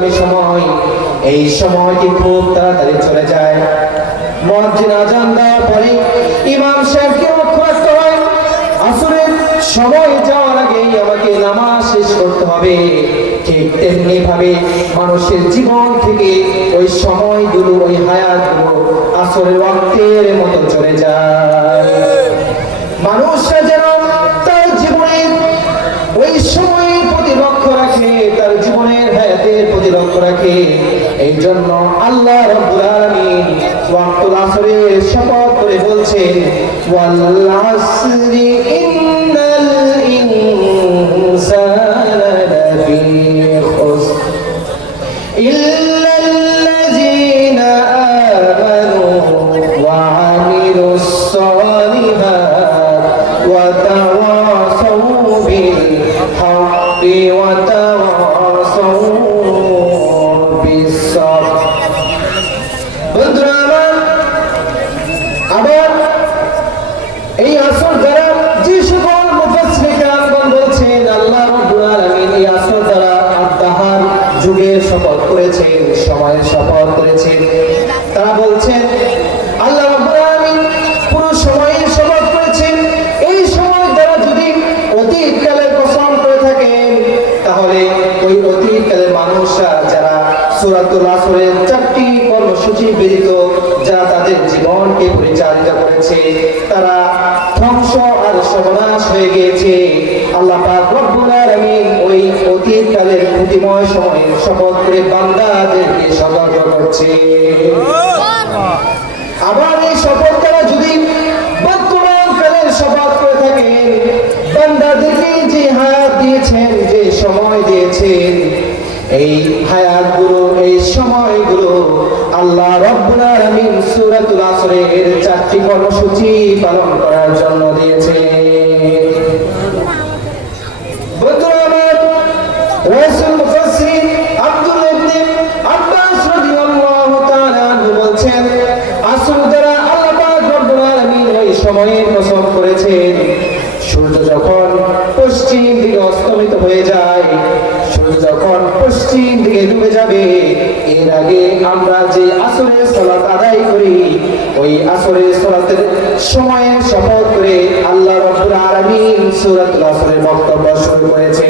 দামি সময়, এই সময়টি খুব তাড়াতাড়ি চলে যায়। মুয়াজ্জিন আযান দেওয়ার পরে ইমাম সাহেবকে লক্ষ্য রাখতে হয়, আসরের সময় যাওয়ার আগেই আমাকে নামাজ শেষ করতে হবে। ঠিক তেমনি ভাবে মানুষের জীবন থেকে ওই সময়গুলো, ওই হায়াতগুলো আসরের ওয়াক্তের মতো চলে যায়। মানুষরা যেন তার জীবনের ওই সময়ের প্রতি লক্ষ্য রাখে, তার জীবনের হায়াতের প্রতি লক্ষ্য রাখে। এই জন্য আল্লাহ রাব্বুল আলামিন ওয়াক্তুল আসরের শপথ করে বলছেন, ওয়াল আসরি ইন্নাল ইনসানা লাফি খুসর ইল্লাল্লাযীনা আমানু ওয়া আমিলুস সালিহাত ওয়া তাওয়াসাউ বিল হাক্কি ওয়া তাওয়াসাউ বিস সাবর। বন্ধুরা আবার এই আসর দ্বারা যে সকল মুফাসসিরিন কেরামগণ বলছেন, আল্লাহ রাব্বুল আলামিন এই আসর দ্বারা আদ-দাহার যুগের শপথ করেছেন, সময়ের শপথ করেছেন। তারা বলছেন আল্লাহ রাব্বুল আলামিন পুরো সময়ের শপথ করেছেন। এই সময় দ্বারা যদি অতীতকালের কসম করে থাকেন, তাহলে ওই অতীতকালের মানুষরা যারা সূরাতুল আসরের 4টি কর্মসূচি ব্যতীত যারা তাদের জীবনকে পরিচালিত করেছে, তারা ধ্বংস আর সর্বনাশ হয়ে গিয়েছে। আল্লাহ পাক রব্বুল আলামিন ওই অতীতকালের ক্ষতিময় সময়ের শপথ করে বান্দাদেরকে সতর্ক করছে। আবার এই শপথ তারা যদি বর্তমান কালের শপথ করে থাকেন, বান্দাদেরকে যে হায়াত দিয়েছেন, যে সময় দিয়েছেন, এই হায়াতগুলো, এই সময়গুলো আল্লাহ রাব্বুল আলামিন সূরাতুল আসরের 4টি কর্মসূচি পালন করার জন্য দিয়েছে। বন্ধুরা আমার, রাসূল মুফাসসির আব্দুল্লাহ ইবনে আব্বাস রাদিয়াল্লাহু তাআলা আনহু বলছেন, আসর দ্বারা আল্লাহ পাক রব্বুল আলামিন ওই সময়ের কসম করেছেন, সূর্য যখন পশ্চিম দিকে অস্তমিত হয়ে যায়, সূর্য যখন পশ্চিম দিকে ডুবে যাবে, এর আগে আমরা যে আসরের সালাত আদায় করি, ওই আসরের সালাতের সময়ের শপথ করে আল্লাহ রাব্বুল আলামিন সূরাতুল আসরের বক্তব্য শুরু করেছে।